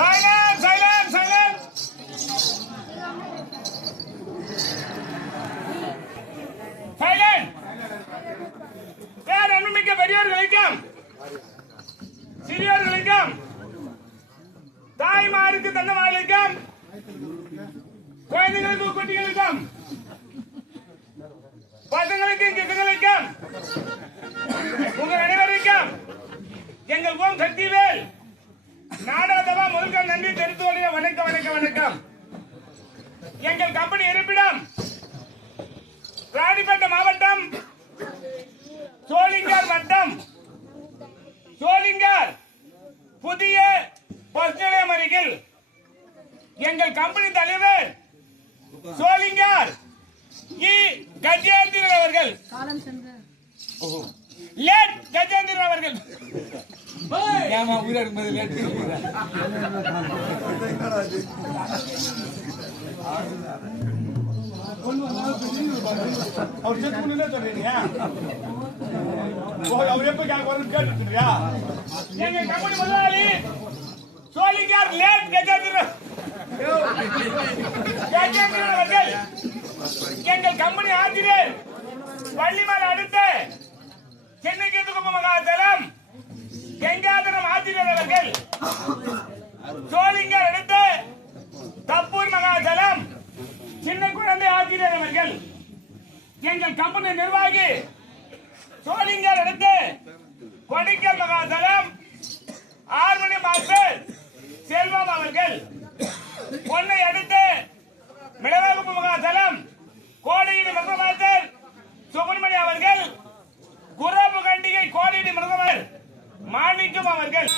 Silence, silence, silence. Silence. யார் அன்புமிக்க பெரியோர்களுக்கும் சிறியோர்களுக்கும் தாய்மாருக்கு தங்கமாளுக்கும் குழந்தைகளுக்கும் குட்டிகளுக்கும் பசங்களுக்கும் கிட்டங்களுக்கும் உங்கள் அனைவருக்கும் எங்கள் ஓம் சக்திவேல் நாடாதவா முருகன் நன்றி தெரிவித்துடைய வணக்கம் வணக்கம் வணக்கம். எங்கள் கம்பெனி இருப்பிடம் ராணிப்பேட்டை மாவட்டம் சோளிங்கர் வட்டம் சோளிங்கர் புதிய பஸ் நிலையம் அருகில் எங்கள் கம்பெனி தலைவர் சோளிங்கர் இ கஜேந்திரன் அவர்கள் லேட் கஜேந்திரன் அவர்கள் ஏமா உயிரை இருக்கும்போது லேட் அவர் செக் பண்ணி சொல்றீங்க அவர் எப்ப கேட்டுறியா எங்க கம்பெனி முதலாளி சோளிங்கர் லேட் கஜேந்திரன் அவர்கள் எங்கள் கம்பெனி ஆசிரியர் பள்ளிமலை அடுத்த சென்னைக்கு மகாதலம் கங்காதரம் ஆசிரியர் அவர்கள் சோளிங்கர் அடுத்த தப்பூர் மகாதலம் சின்ன குழந்தை ஆசிரியர் அவர்கள் எங்கள் கம்பெனி நிர்வாகி சோளிங்கர் அடுத்து கொடிக்கல் மகாதலம் ஆர்மணி மாஸ்டர் செல்வம் அவர்கள் பொன்னை அடுத்து மிளகாகுப்பு மகாதலம் கோடியிடி மகமாஸ்டர் சுப்பிரமணி அவர்கள் குரபு கண்டிகை கோடியிடி மகமார் மாணிக்கம் அவர்கள்